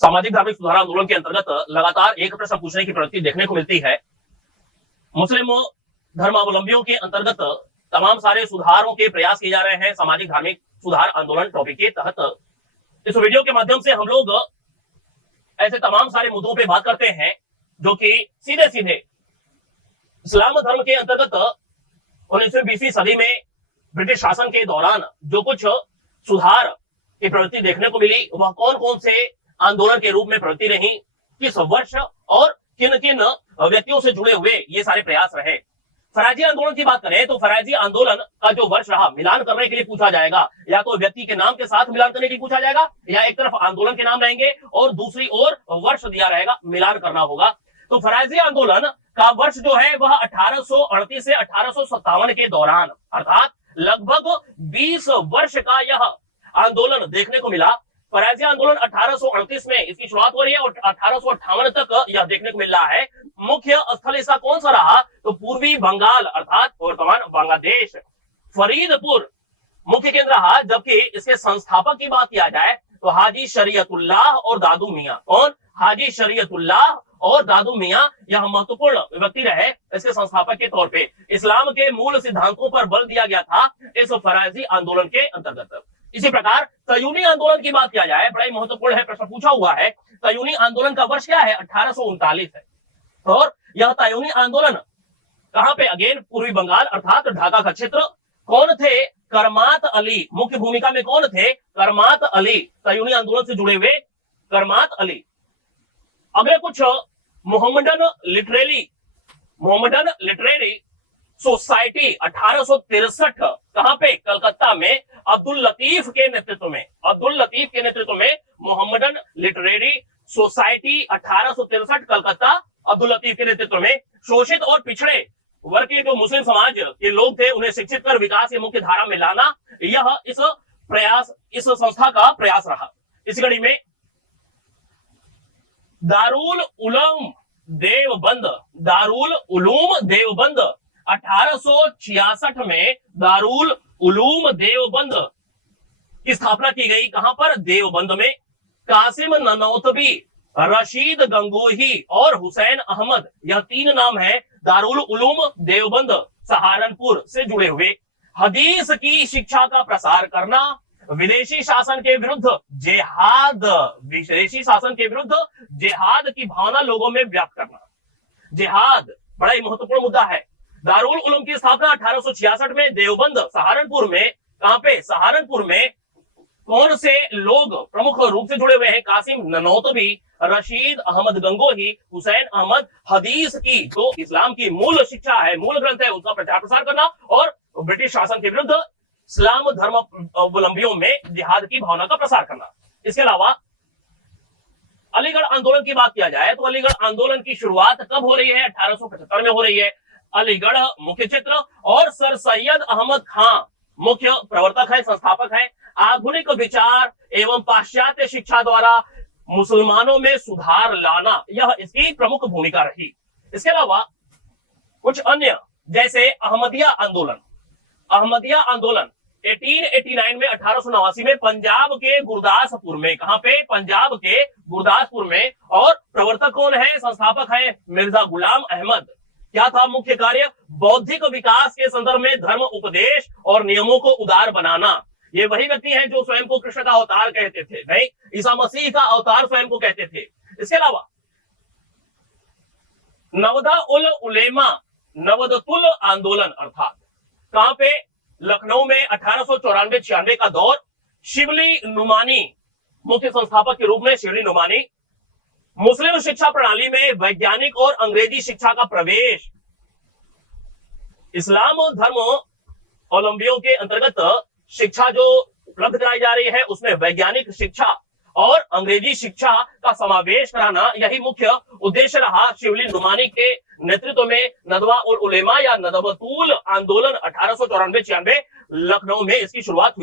सामाजिक धार्मिक सुधार आंदोलन के अंतर्गत लगातार एक प्रश्न पूछने की प्रवृत्ति देखने को मिलती है। मुस्लिम धर्मावलंबियों के अंतर्गत तमाम सारे सुधारों के प्रयास किए जा रहे हैं सामाजिक धार्मिक सुधार आंदोलन टॉपिक के तहत। इस वीडियो के माध्यम से हम लोग ऐसे तमाम सारे मुद्दों पे बात करते हैं जो कि सीधे सीधे इस्लाम धर्म के अंतर्गत 19वीं सदी में ब्रिटिश शासन के दौरान जो कुछ सुधार की प्रवृत्ति देखने को मिली, वह कौन कौन से आंदोलन के रूप में प्रवृत्ति रही, किस वर्ष और किन किन व्यक्तियों से जुड़े हुए ये सारे प्रयास रहे। फराजी आंदोलन की बात करें तो फराजी आंदोलन का जो वर्ष रहा, मिलान करने के लिए पूछा जाएगा, या तो व्यक्ति के नाम के साथ मिलान करने के लिए पूछा जाएगा, या एक तरफ आंदोलन के नाम रहेंगे और दूसरी ओर वर्ष दिया रहेगा, मिलान करना होगा। तो फराजी आंदोलन का वर्ष जो है वह 1838 से 1857 के दौरान, अर्थात लगभग 20 वर्ष का यह आंदोलन देखने को मिला। फराजी आंदोलन 1838 में इसकी शुरुआत हो रही है और 1858 तक यह देखने को मिल रहा है। मुख्य स्थल इसका कौन सा रहा, तो पूर्वी बंगाल अर्थात वर्तमान बांग्लादेश, फरीदपुर मुख्य केंद्र रहा। जबकि इसके संस्थापक की बात किया जाए तो हाजी शरीयतुल्लाह और दादू मियां। कौन? हाजी शरीयतुल्लाह और दादू मियां, यह महत्वपूर्ण व्यक्ति रहे इसके संस्थापक के तौर पे। इस्लाम के मूल सिद्धांतों पर बल दिया गया था इस फराजी आंदोलन के अंतर्गत। इसी प्रकार तयूनी आंदोलन की बात किया जाए, बड़ा ही महत्वपूर्ण है, प्रश्न पूछा हुआ है। तयूनी आंदोलन का वर्ष क्या है? 1839 है। और यह तयूनी आंदोलन कहां पे? अगेन पूर्वी बंगाल अर्थात ढाका का क्षेत्र। कौन थे? करमात अली मुख्य भूमिका में कौन थे? करमात अली, तयूनी आंदोलन से जुड़े हुए करमात अली। अगले कुछ मोहम्मदन लिटरेरी सोसाइटी 1863 कहां पे? कलकत्ता में अब्दुल लतीफ के नेतृत्व में Mohammedan literary society 1863 Calcutta, Abdul Latif के नेतृत्व में। शोषित और पिछड़े वर्ग के जो मुस्लिम समाज के लोग थे उन्हें शिक्षित कर विकास की मुख्य धारा में लाना, यह इस संस्था का प्रयास रहा। इस कड़ी में दारुल उलूम देवबंद 1866 में दारुल उलूम देवबंद की स्थापना की गई। कहां पर? देवबंद में। कासिम ननौतवी, रशीद गंगोही और हुसैन अहमद, यह तीन नाम है दारुल उलूम देवबंद सहारनपुर से जुड़े हुए। हदीस की शिक्षा का प्रसार करना, विदेशी शासन के विरुद्ध जिहाद की भावना लोगों में व्याप्त करना। जिहाद बड़ा ही महत्वपूर्ण मुद्दा है। दारुल उलूम की स्थापना 1866 में देवबंद सहारनपुर में। कहां पे? सहारनपुर में। कौन से लोग प्रमुख रूप से जुड़े हुए हैं? कासिम ननौतवी, रशीद अहमद गंगोही, हुसैन अहमद। हदीस की जो इस्लाम की मूल शिक्षा है, मूल ग्रंथ है, उसका प्रचार प्रसार करना और ब्रिटिश शासन के विरुद्ध इस्लाम धर्मावलंबियों में जिहाद की भावना का प्रसार करना। इसके अलावा अलीगढ़ आंदोलन की बात किया जाए तो अलीगढ़ आंदोलन की शुरुआत कब हो रही है? 1875 में हो रही है। अलीगढ़ मुख्य क्षेत्र और सर सैयद अहमद खां मुख्य प्रवर्तक है, संस्थापक है। आधुनिक विचार एवं पाश्चात्य शिक्षा द्वारा मुसलमानों में सुधार लाना, यह इसकी प्रमुख भूमिका रही। इसके अलावा कुछ अन्य जैसे अहमदिया आंदोलन 1889 में 1889 में पंजाब के गुरदासपुर में। कहां पे? पंजाब के गुरदासपुर में। और प्रवर्तक कौन है? संस्थापक है मिर्जा गुलाम अहमद। क्या था मुख्य कार्य? बौद्धिक विकास के संदर्भ में धर्म उपदेश और नियमों को उदार बनाना। ये वही व्यक्ति हैं जो स्वयं को कृष्ण का अवतार कहते थे, नहीं, ईसा मसीह का अवतार स्वयं को कहते थे। इसके अलावा नवदतुल आंदोलन अर्थात कहां पे? लखनऊ में 1894-96 का दौर। शिवली नुमानी मुख्य संस्थापक के रूप में शिवली नुमानी। मुस्लिम शिक्षा प्रणाली में वैज्ञानिक और अंग्रेजी शिक्षा का प्रवेश। इस्लाम धर्मावलंबियों के अंतर्गत शिक्षा जो उपलब्ध कराई जा रही है उसमें वैज्ञानिक शिक्षा और अंग्रेजी शिक्षा का समावेश कराना, यही मुख्य उद्देश्य रहा। शिवली नुमानी के नेतृत्व में नदवा उल उलेमा या नदवतुल आंदोलन 1894-96 लखनऊ में इसकी शुरुआत हुई।